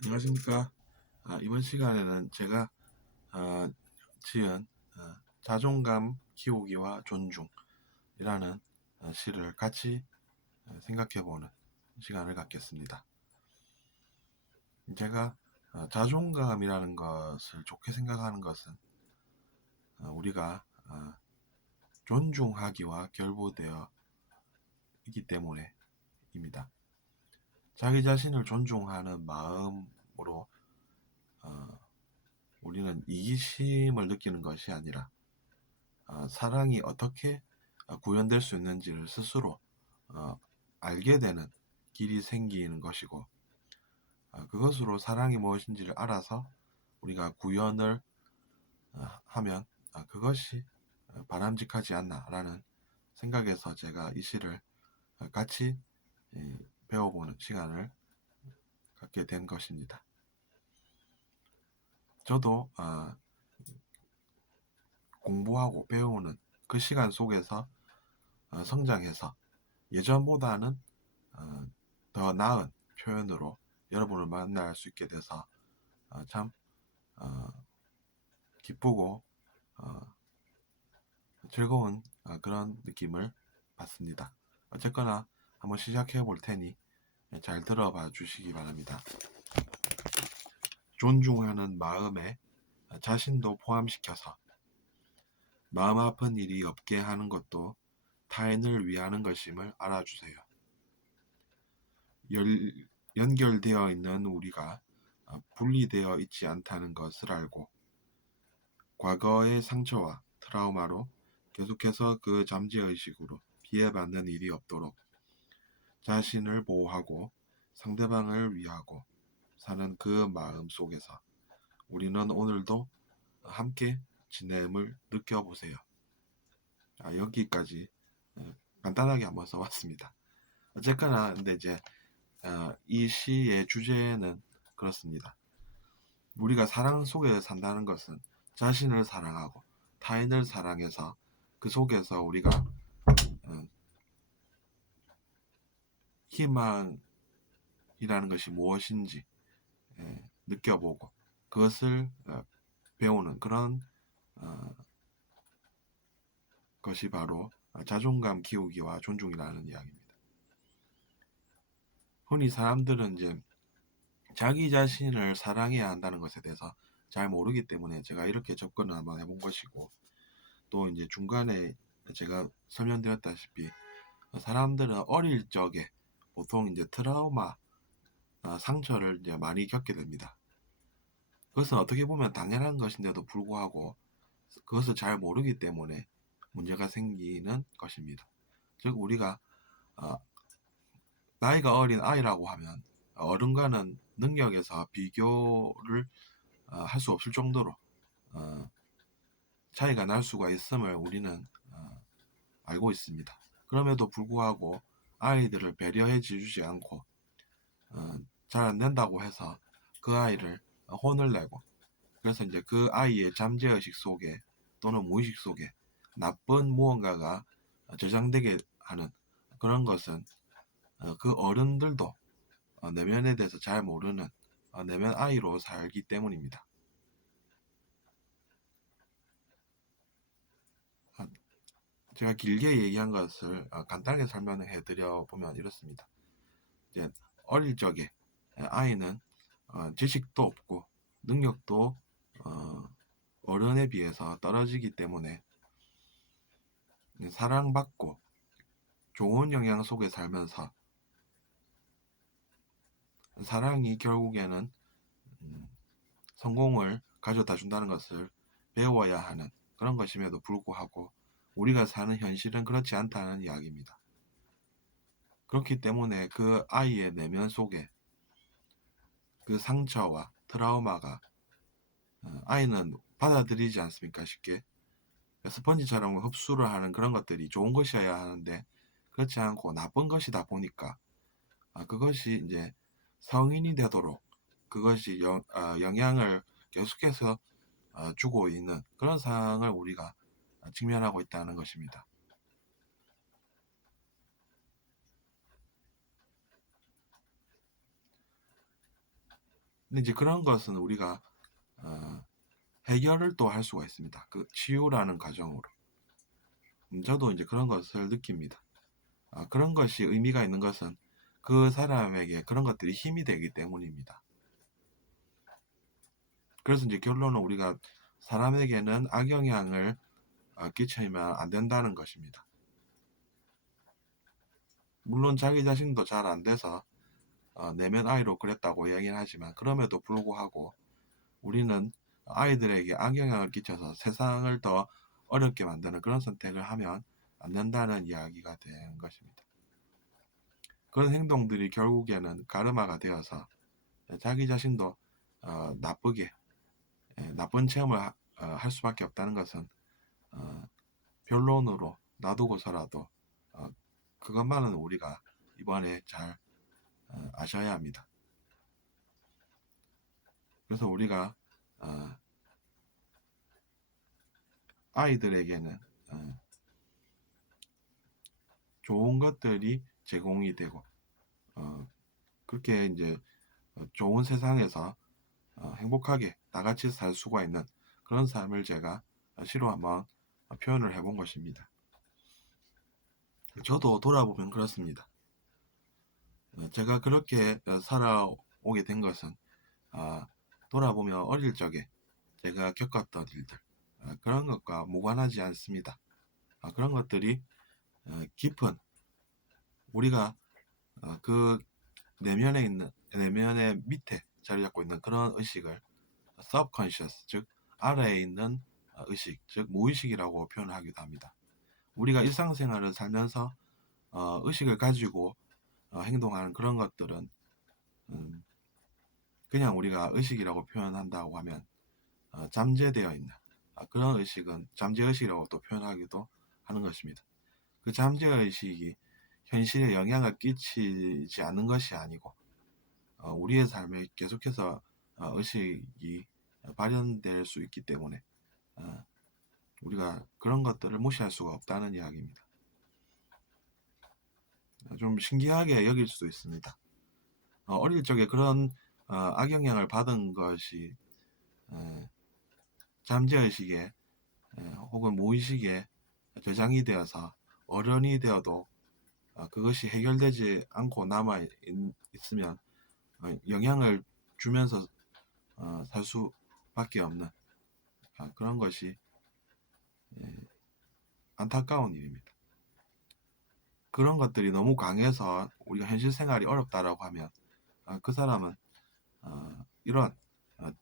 안녕하십니까. 이번 시간에는 제가 아, 지은 자존감 키우기와 존중이라는 시를 같이 생각해보는 시간을 갖겠습니다. 제가 자존감이라는 것을 좋게 생각하는 것은 우리가 존중하기와 결부되어 있기 때문에입니다. 자기 자신을 존중하는 마음으로 우리는 이기심을 느끼는 것이 아니라 사랑이 어떻게 구현될 수 있는지를 스스로 알게 되는 길이 생기는 것이고, 그것으로 사랑이 무엇인지를 알아서 우리가 구현을 하면 그것이 바람직하지 않나라는 생각에서 제가 이 시를 같이 배워보는 시간을 갖게 된 것입니다. 저도 공부하고 배우는 그 시간 속에서 성장해서 예전보다는 더 나은 표현으로 여러분을 만날 수 있게 돼서 참 기쁘고 즐거운 그런 느낌을 받습니다. 어쨌거나 한번 시작해 볼 테니 잘 들어봐 주시기 바랍니다. 존중하는 마음에 자신도 포함시켜서 마음 아픈 일이 없게 하는 것도 타인을 위하는 것임을 알아주세요. 연결되어 있는 우리가 분리되어 있지 않다는 것을 알고 과거의 상처와 트라우마로 계속해서 그 잠재의식으로 피해받는 일이 없도록 자신을 보호하고 상대방을 위하고 사는 그 마음 속에서 우리는 오늘도 함께 지냄을 느껴보세요. 여기까지 간단하게 한번 써봤습니다. 어쨌거나 근데 이제 이 시의 주제는 그렇습니다. 우리가 사랑 속에 산다는 것은 자신을 사랑하고 타인을 사랑해서 그 속에서 우리가 희망이라는 것이 무엇인지 느껴보고 그것을 배우는 그런 것이 바로 자존감 키우기와 존중이라는 이야기입니다. 흔히 사람들은 이제 자기 자신을 사랑해야 한다는 것에 대해서 잘 모르기 때문에 제가 이렇게 접근을 한번 해본 것이고, 또 이제 중간에 제가 설명드렸다시피 사람들은 어릴 적에 보통 이제 트라우마, 상처를 이제 많이 겪게 됩니다. 그것은 어떻게 보면 당연한 것인데도 불구하고 그것을 잘 모르기 때문에 문제가 생기는 것입니다. 즉 우리가 나이가 어린 아이라고 하면 어른과는 능력에서 비교를 할 수 없을 정도로 차이가 날 수가 있음을 우리는 알고 있습니다. 그럼에도 불구하고 아이들을 배려해 주지 않고 잘 안 된다고 해서 그 아이를 혼을 내고, 그래서 이제 그 아이의 잠재의식 속에 또는 무의식 속에 나쁜 무언가가 저장되게 하는 그런 것은 그 어른들도 내면에 대해서 잘 모르는 내면 아이로 살기 때문입니다. 제가 길게 얘기한 것을 간단하게 설명해 드려 보면 이렇습니다. 이제 어릴 적에 아이는 지식도 없고 능력도 어른에 비해서 떨어지기 때문에 사랑받고 좋은 영향 속에 살면서 사랑이 결국에는 성공을 가져다 준다는 것을 배워야 하는 그런 것임에도 불구하고 우리가 사는 현실은 그렇지 않다는 이야기입니다. 그렇기 때문에 그 아이의 내면 속에 그 상처와 트라우마가 아이는 받아들이지 않습니까? 쉽게 스펀지처럼 흡수를 하는 그런 것들이 좋은 것이어야 하는데 그렇지 않고 나쁜 것이다 보니까 그것이 이제 성인이 되도록 그것이 영향을 계속해서 주고 있는 그런 상황을 우리가 직면하고 있다는 것입니다. 근데 이제 그런 것은 우리가 해결을 또 할 수가 있습니다. 그 치유라는 과정으로. 저도 이제 그런 것을 느낍니다. 그런 것이 의미가 있는 것은 그 사람에게 그런 것들이 힘이 되기 때문입니다. 그래서 이제 결론은 우리가 사람에게는 악영향을 끼치면 안 된다는 것입니다. 물론 자기 자신도 잘 안 돼서 내면 아이로 그랬다고 이야기는 하지만 그럼에도 불구하고 우리는 아이들에게 악영향을 끼쳐서 세상을 더 어렵게 만드는 그런 선택을 하면 안 된다는 이야기가 된 것입니다. 그런 행동들이 결국에는 가르마가 되어서 자기 자신도 나쁘게 나쁜 체험을 할 수밖에 없다는 것은 변론으로 놔두고서라도 그것만은 우리가 이번에 잘 아셔야 합니다. 그래서 우리가 아이들에게는 좋은 것들이 제공이 되고 그렇게 이제 좋은 세상에서 행복하게 나같이 살 수가 있는 그런 삶을 제가 시로 한번 표현을 해본 것입니다. 저도 돌아보면 그렇습니다. 제가 그렇게 살아오게 된 것은 돌아보면 어릴 적에 제가 겪었던 일들 그런 것과 무관하지 않습니다. 그런 것들이 깊은 우리가 그 내면의 밑에 자리 잡고 있는 그런 의식을 subconscious 즉 아래에 있는 의식 즉 무의식이라고 표현하기도 합니다. 우리가 일상생활을 살면서 의식을 가지고 행동하는 그런 것들은 그냥 우리가 의식이라고 표현한다고 하면 잠재되어 있는 그런 의식은 잠재의식이라고 또 표현하기도 하는 것입니다. 그 잠재의식이 현실에 영향을 끼치지 않는 것이 아니고 우리의 삶에 계속해서 의식이 발현될 수 있기 때문에 우리가 그런 것들을 무시할 수가 없다는 이야기입니다. 좀 신기하게 여길 수도 있습니다. 어릴 적에 그런 악영향을 받은 것이 잠재의식에 혹은 무의식에 저장이 되어서 어른이 되어도 그것이 해결되지 않고 남아 있으면 영향을 주면서 살 수밖에 없는 그런 것이 안타까운 일입니다. 그런 것들이 너무 강해서 우리가 현실 생활이 어렵다라고 하면 그 사람은 이런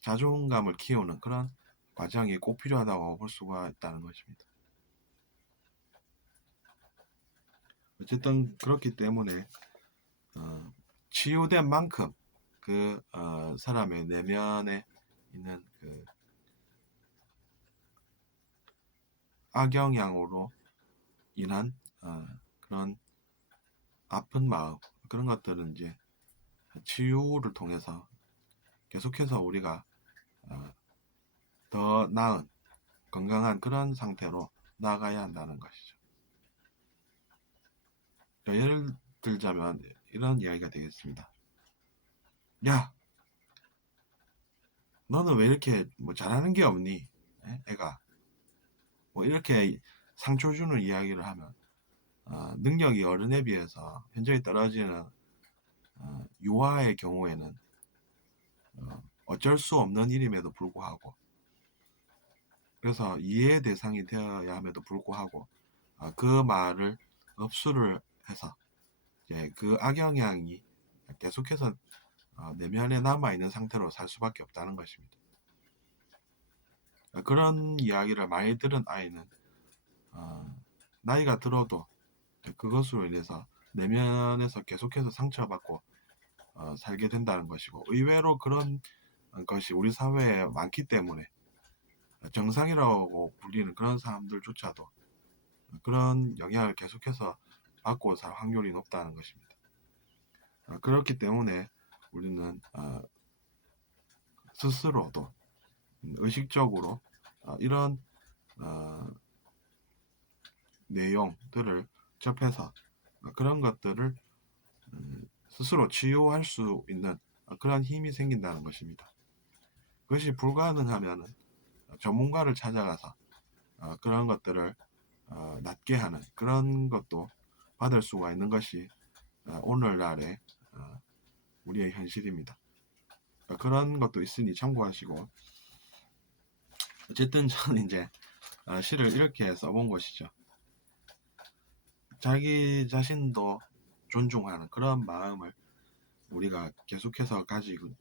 자존감을 키우는 그런 과정이 꼭 필요하다고 볼 수가 있다는 것입니다. 어쨌든 그렇기 때문에 치유된 만큼 그 사람의 내면에 있는 그 악영향으로 인한 그런 아픈 마음 그런 것들은 이제 치유를 통해서 계속해서 우리가 더 나은 건강한 그런 상태로 나아가야 한다는 것이죠. 예를 들자면 이런 이야기가 되겠습니다. 야, 너는 왜 이렇게 뭐 잘하는 게 없니? 애가 뭐 이렇게 상처 주는 이야기를 하면 능력이 어른에 비해서 현저히 떨어지는 유아의 경우에는 어쩔 수 없는 일임에도 불구하고 그래서 이해의 대상이 되어야 함에도 불구하고 그 말을 흡수를 해서 그 악영향이 계속해서 내면에 남아있는 상태로 살 수밖에 없다는 것입니다. 그런 이야기를 많이 들은 아이는 나이가 들어도 그것으로 인해서 내면에서 계속해서 상처받고 살게 된다는 것이고 의외로 그런 것이 우리 사회에 많기 때문에 정상이라고 불리는 그런 사람들조차도 그런 영향을 계속해서 받고 살 확률이 높다는 것입니다. 그렇기 때문에 우리는 스스로도 의식적으로 이런 내용들을 접해서 그런 것들을 스스로 치유할 수 있는 그런 힘이 생긴다는 것입니다. 그것이 불가능하면 전문가를 찾아가서 그런 것들을 낫게 하는 그런 것도 받을 수가 있는 것이 오늘날의 우리의 현실입니다. 그런 것도 있으니 참고하시고, 어쨌든 저는 이제 시를 이렇게 써본 것이죠. 자기 자신도 존중하는 그런 마음을 우리가 계속해서 가지고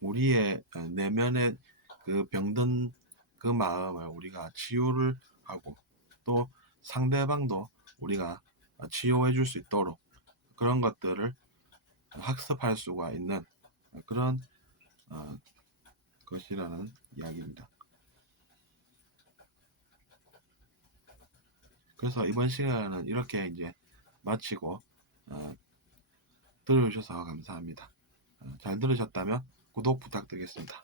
우리의 내면의 그 병든 그 마음을 우리가 치유를 하고, 또 상대방도 우리가 치유해 줄 수 있도록 그런 것들을 학습할 수가 있는 그런 것이라는 이야기입니다. 그래서 이번 시간은 이렇게 이제 마치고 들어주셔서 감사합니다. 잘 들으셨다면 구독 부탁드리겠습니다.